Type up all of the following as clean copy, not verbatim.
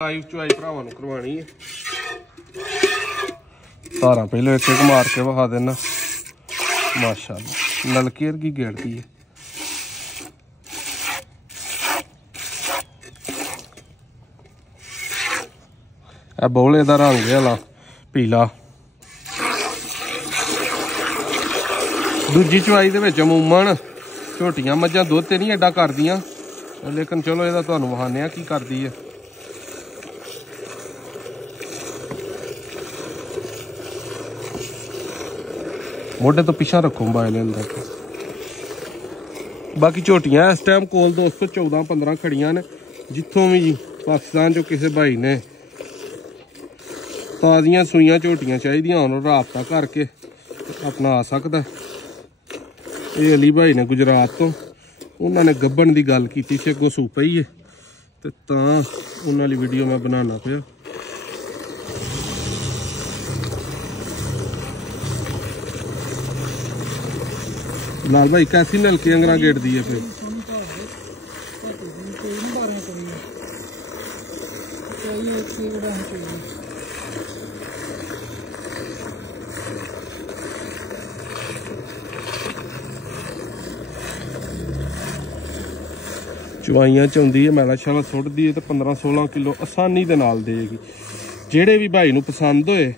Live चुआई भरावां नूं करवानी है। धारा पहले एक एक मार के विखा देना। माशाअल्लाह नलकी वर्गी गेड़ती है। बौले का रंग है पीला। दूजी चुआई दे विच अमूमन झोटियां मझां दुध ते नहीं एडा करदियां, लेकिन चलो इहदा तुहानूं विखाने आ की करदी है। मोढे तो पिछा रखो मोबाइल अंदर। बाकी झोटियां इस टाइम कोल दोस्तों 14-15 खड़ियां ने। जिथों भी पाकिस्तान चो किसी भाई ने ताज़ियां सूइयां झोटियां चाहिदियां होन राबता करके अपना आ सकदा। ये अली भाई ने गुजरात तो उन्होंने गब्बन की गल की सी, अगों सू पई है तो उन्होंने वीडियो मैं बनाना पिया। लाल भाई कैसी नलकी अंगरा गेट दी है फिर? चुवाइयां च आउंदी है, मैला शैला सुटदी है तो 15-16 किलो आसानी दे नाल देगी। जेड़े भी भाई नूं पसंद होए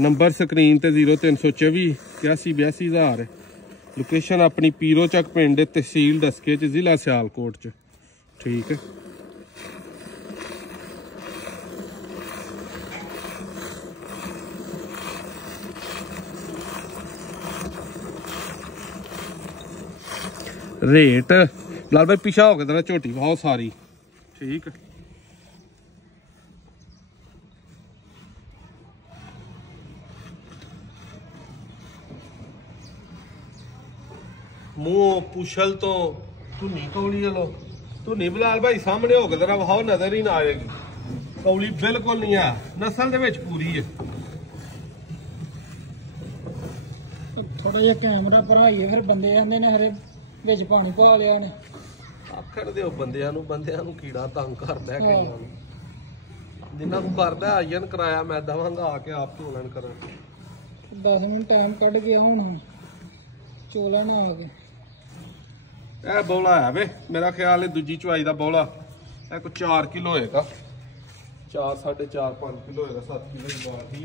नंबर स्क्रीन ते 0324 81 82 1000। लोकेशन अपनी पीरो चक पिंड, तहसील डस्के च, जिला सियालकोट च। ठीक है। रेट लाल भाई पिछा हो गया झोटी बहुत सारी। ठीक है। मुंह पुछल तो धुनी कौली लो धुनी बिलाल भाई सामने हो गया वहाओ, नजर ही ना आएगी। कौली बिल्कुल नहीं है, नस्ल दे विच पूरी है। थोड़ा जिहा कैमरा भराइए फिर बंदे आंदे ने हरे विच पानी पा लिया ने। आखण दिओ बंदियां नूं कीड़ा तंग करदा है कईयां नूं। जिन्हां नूं करदा आ जाण किराया मैं दवांगा आके आप चोलन करन। 10 मिनट टाइम कढ गया हुण चोलन आ गए। यह बौला है वे मेरा ख्याल है दूजी चुआई का बौला है कुछ 4 किलो होएगा, 4 4.5 5 किलो होएगा। 7 किलो की बात ही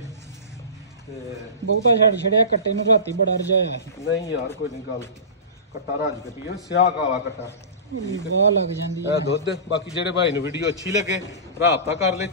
बहुता छड़ छड़िया कट्टे में राती बड़ा रजाया। नहीं यार कोई नहीं गल कट्टा रज के पीए स्याह काला कट्टा लग जाती है दुध। बाकी जेडे भाई नूं वीडियो अच्छी लगे राबता कर ले।